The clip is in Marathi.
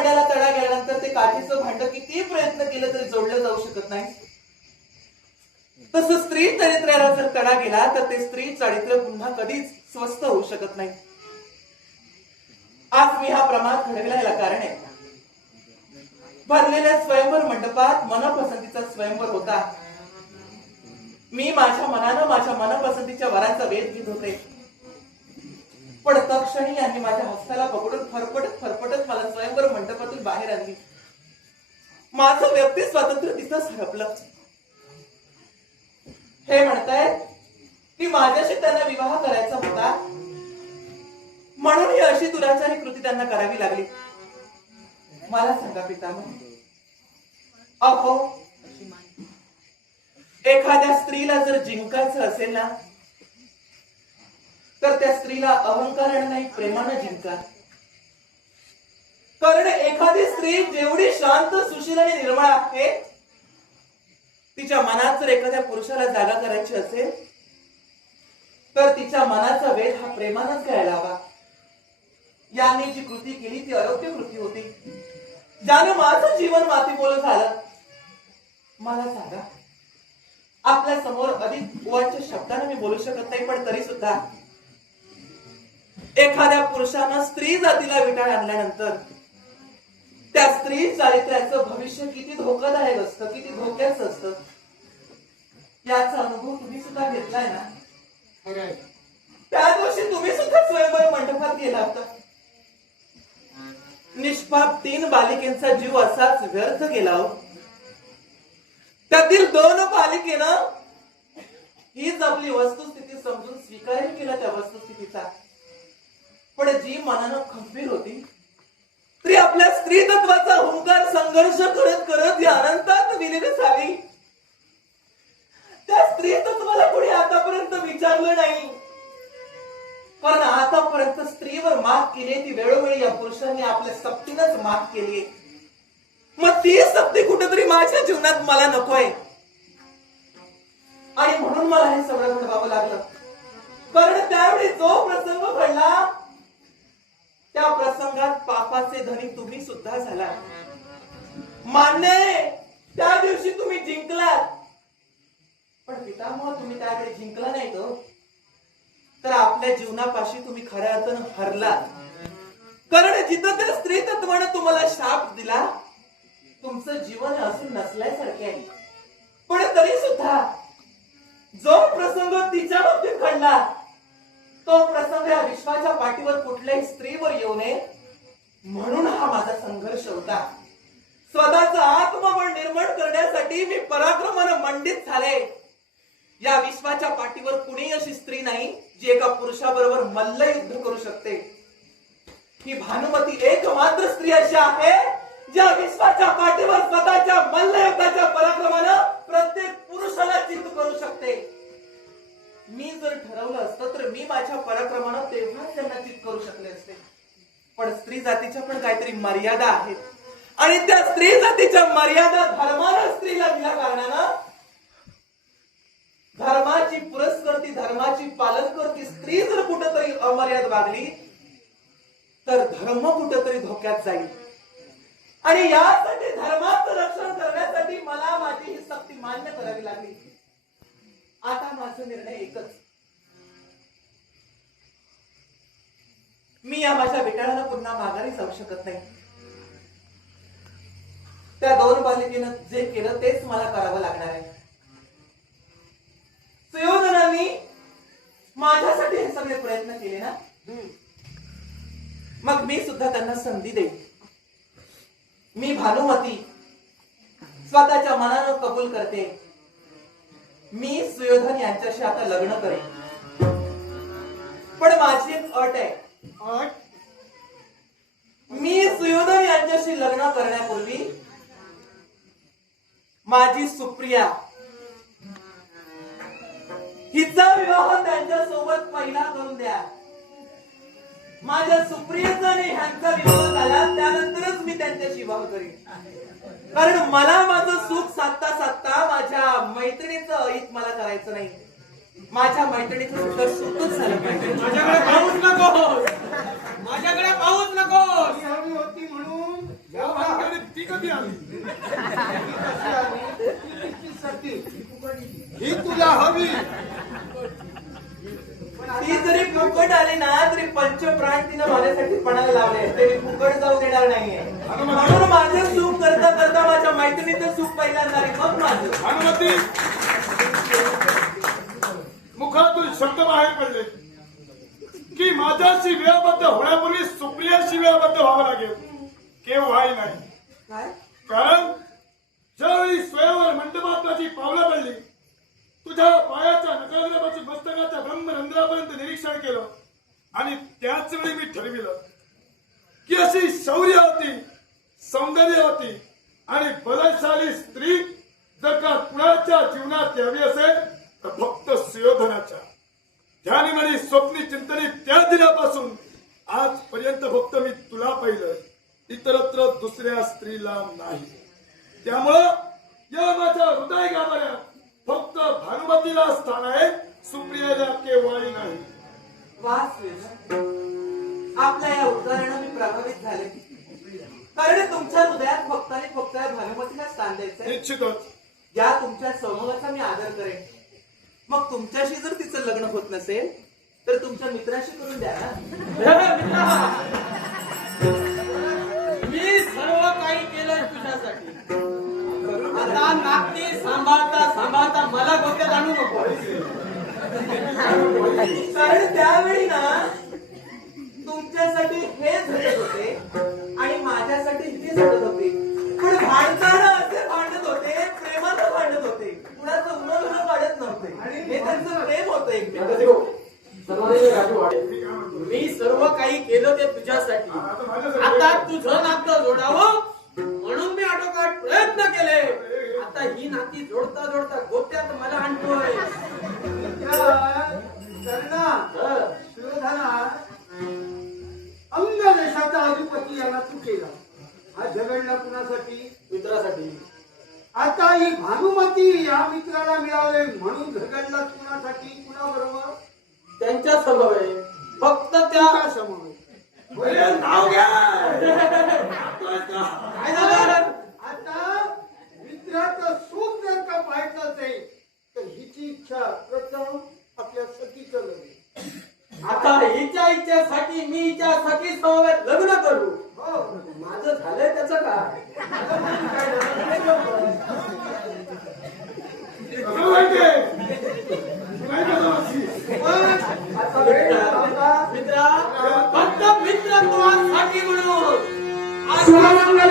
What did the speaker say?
भांड्याला तडा गेल्यानंतर ते काचेचं भांड किती प्रयत्न केलं तरी जोडलं जाऊ शकत नाही, तसं स्त्री चरित्राला जर तडा गेला तर ते स्त्री चारित्र्य पुन्हा कधीच स्वस्थ होऊ शकत नाही. आज मी हा प्रमाद घडविला याला कारण आहे. भरलेल्या स्वयंवर मंडपात मनपसंतीचा स्वयंवर होता. मी माझ्या मनानं माझ्या मनपसंतीच्या वराचा वेध घेत होते, पण तत्क्षणी यांनी माझ्या हस्ताला पकडून फरफटत मला स्वयंवर मंडपातून बाहेर आणली. माझं व्यक्ती स्वातंत्र्य तिथंच हरपलं. हे म्हणतायत की माझ्याशी त्यांना विवाह करायचा होता, म्हणून ही अशी दुराचारी कृती त्यांना करावी लागली. मला सांगा पितामह, अहो एखाद्या स्त्रीला जर जिंकायचं असेल ना, तर त्या स्त्रीला अहंकाराने नाही प्रेमानं जिंका. कारण एखादी स्त्री जेवढी शांत, सुशील आणि निर्मळ आहे, तिच्या मनात जर एखाद्या पुरुषाला जागा करायची असेल तर तिच्या मनाचा वेध हा प्रेमानच घ्यायला हवा. यांनी जी कृती केली ती अयोग्य कृती होती, ज्यानं माझं जीवन मातीमोल झालं. मला सांगा, आपल्या समोर अधिक वाच्य शब्दाने मी बोलू शकत नाही, पण तरी सुद्धा एखाद्या पुरुषानं स्त्री जातीला विटाळ आणल्यानंतर त्या स्त्री चारित्र्याचं भविष्य किती धोकादायक असतं, किती धोक्याचं असतं, याचा अनुभव तुम्ही सुद्धा घेतलाय ना. त्या दिवशी तुम्ही सुद्धा स्वयंवर मंडपात गेला होता. निष्पाप 3 बालिकेंचा जीव असाच व्यर्थ गेला हो. त्यातील 2 बालिकेनं हीच आपली वस्तुस्थिती समजून स्वीकारही केला त्या वस्तुस्थितीचा, पण जी मनानं खंबीर होती ती आपल्या स्त्री तत्वाचा हुंकार संघर्ष करत करत या अनंतात विलीन झाली. त्या स्त्री तत्वाला कोणी आतापर्यंत विचारलं नाही, पण आतापर्यंत स्त्रीवर मात केली ती वेळोवेळी या पुरुषांनी आपल्या सक्तीनंच मात केली. मग ती सक्ती कुठेतरी माझ्या जीवनात मला नकोय, आणि म्हणून मला हे सगळं घडवावं लागलं. कारण त्यावेळी जो प्रसंग घडला त्या प्रसंगात पापाचे धनी तुम्ही सुद्धा झाला. मान्य आहे, त्या दिवशी तुम्ही जिंकलात, पण पितामह तुम्ही त्यावेळी जिंकला नाही तर आपल्या जीवनापाशी तुम्ही खऱ्या अर्थानं हरलात. कारण जिथं त्या स्त्री तत्वानं तुम्हाला शाप दिला, तुमचं जीवन असून नसल्यासारखे आहे. पण तरी सुद्धा जो प्रसंग तिच्या बाबतीत घडला तो प्रसंग या विश्वाच्या पाठीवर कुठल्याही स्त्रीवर येऊ नये म्हणून हा माझा संघर्ष होता. स्वतःचा आत्मबळ निर्माण करण्यासाठी मी पराक्रमानं मंडित झाले. या विश्वाच्या पाठीवर कुणी अशी स्त्री नाही जी एका पुरुषाबरोबर मल्लयुद्ध करू शकते. ही भानुमती एकमात्र स्त्री अशी आहे ज्या विश्वाच्या पाठीवर स्वतःच्या मल्लयुद्धाच्या पराक्रमानं प्रत्येक पुरुषाला चित्त करू शकते. मी जर ठरवलं असतं तर मी माझ्या पराक्रमानं तेव्हाच त्यांना चित्त करू शकले असते. पण स्त्री जातीच्या पण काहीतरी मर्यादा आहेत, आणि त्या स्त्री जातीच्या मर्यादा धर्मानं स्त्रीला दिल्या कारणानं धर्माची पुरस्कर्ती, धर्माची पालन करती स्त्री जर कुठेतरी अमर्याद वागली तर धर्म कुठेतरी धोक्यात जाईल. आणि यासाठी धर्माचं रक्षण करण्यासाठी मला माझी ही सक्ती मान्य करावी लागली. आता माझा निर्णय एकच, मी या माझ्या विटाळाला पुन्हा माघारी जाऊ शकत नाही. त्या 2 बालिकेनं जे केलं तेच मला करावं लागणार आहे. सुयोधनांनी माझ्यासाठी हे सगळे प्रयत्न केले ना, मग मी सुद्धा त्यांना संधी देईन. मी भानुमती स्वतःच्या मनानं कबूल करते, मी सुयोधन यांच्याशी आता लग्न करेन. पण माझी एक अट आहे. अट? मी सुयोधन यांच्याशी लग्न करण्यापूर्वी माझी सुप्रिया हिचा विवाह त्यांच्या सोबत पहिला करून द्या. माझ्या सुप्रियेचा आणि ह्यांचा विवाह झाला त्यानंतरच मी त्यांच्याशी विवाह करीन. कारण मला माझं सुख साधता साधता माझ्या मैत्रिणीचं अहित मला करायचं नाही. माझ्या मैत्रिणीचं सुद्धा सुखच झालं पाहिजे. माझ्याकडे पाहूच नको, माझ्याकडे पाहूच नको. हवी होती म्हणून ती आली. कशी आली? कितीसाठी? ही तुला हवी. ती जरी फुकट आली ना तरी पंचप्राण तिनं माझ्यासाठी पणाला लावले ते मी फुकट जाऊ देणार नाहीये. म्हणून माझं सुख करता करता माझ्या मैत्रिणीचं सुख पहिल्यांदा रे, मग माझं. भानुमती, मुखातून शब्द बाहेर पडले की माझ्याशी वेळाबद्ध होण्यापूर्वी सुप्रियाशी वेळाबद्ध व्हावं लागेल. केव्हाही नाही. काय कारण ज्यावेळी स्वयंवर मंडपात माझी पावलं पडली, तुझ्या पायाच्या नकाग्रापासून मस्तकाच्या ब्रह्मरंध्रापर्यंत निरीक्षण केलं आणि त्याच वेळी मी ठरविलं की अशी शौर्य होती, सौंदर्य होती आणि बलशाली स्त्री जर का कुणाच्या जीवनात यावी असेल तर फक्त सुयोधनाच्या. ध्यानीमणी स्वप्नी चिंतनी त्या दिनापासून आजपर्यंत फक्त मी तुला पाहिलं, इतरत्र दुसऱ्या स्त्रीला नाही. त्यामुळं या माझ्या हृदय गाभाऱ्यात फक्त भानुमतीला स्थान आहे, सुप्रियाला केव्हाही नाही. वास आपल्या या उदाहरणाने मी प्रभावित झाले. कारण तुमच्या हृदयात फक्त आणि फक्त भानुमतीला स्थान द्यायचंय. निश्चितच या तुमच्या समूहाचा मी आदर करेन. मग तुमच्याशी जर तिचं लग्न होत नसेल तर तुमच्या मित्राशी करून द्या ना. मी सर्व काही केलंय तुझ्यासाठी. आता नाती सांभाळता सांभाळता मला गोत्यात आणू नको. कारण त्यावेळी ना तुमच्यासाठी हे झटत होते आणि माझ्यासाठी हे झटत होते. पण भांडताना असे भांडत होते, प्रेमानं भांडत होते, कुणाचं उन्हा काढत नव्हते. हे त्यांचं प्रेम होतं एकमेकांचं. मी सर्व काही केलं ते तुझ्यासाठी. आता तुझं नातं जोडावं म्हणून मी आटोकाट प्रयत्न केले. आता ही नाती जोडता जोडता गोत्यात मला आणतोय. सुयोधना, अंग देशाचा अधिपती याला तू केला. हा झगडला कुणासाठी? मित्रासाठी. आता ही भानुमती या मित्राला मिळावे म्हणून झगडला कुणासाठी? कुणाबरोबर? त्यांच्या समोर आहे. फक्त त्या समोर. नाव घ्या. काय झालं? आता मित्राचं सुख जर का पाहायचं असेल तर हिची इच्छा प्रथम आपल्या सखीचं लग्न. आता हिच्या इच्छेसाठी मी हिच्या सखी समवेत लग्न करू. हो. माझं झालंय त्याचं काय? मित्रा, फक्त मित्रत्वासाठी म्हणून शुभमंगल.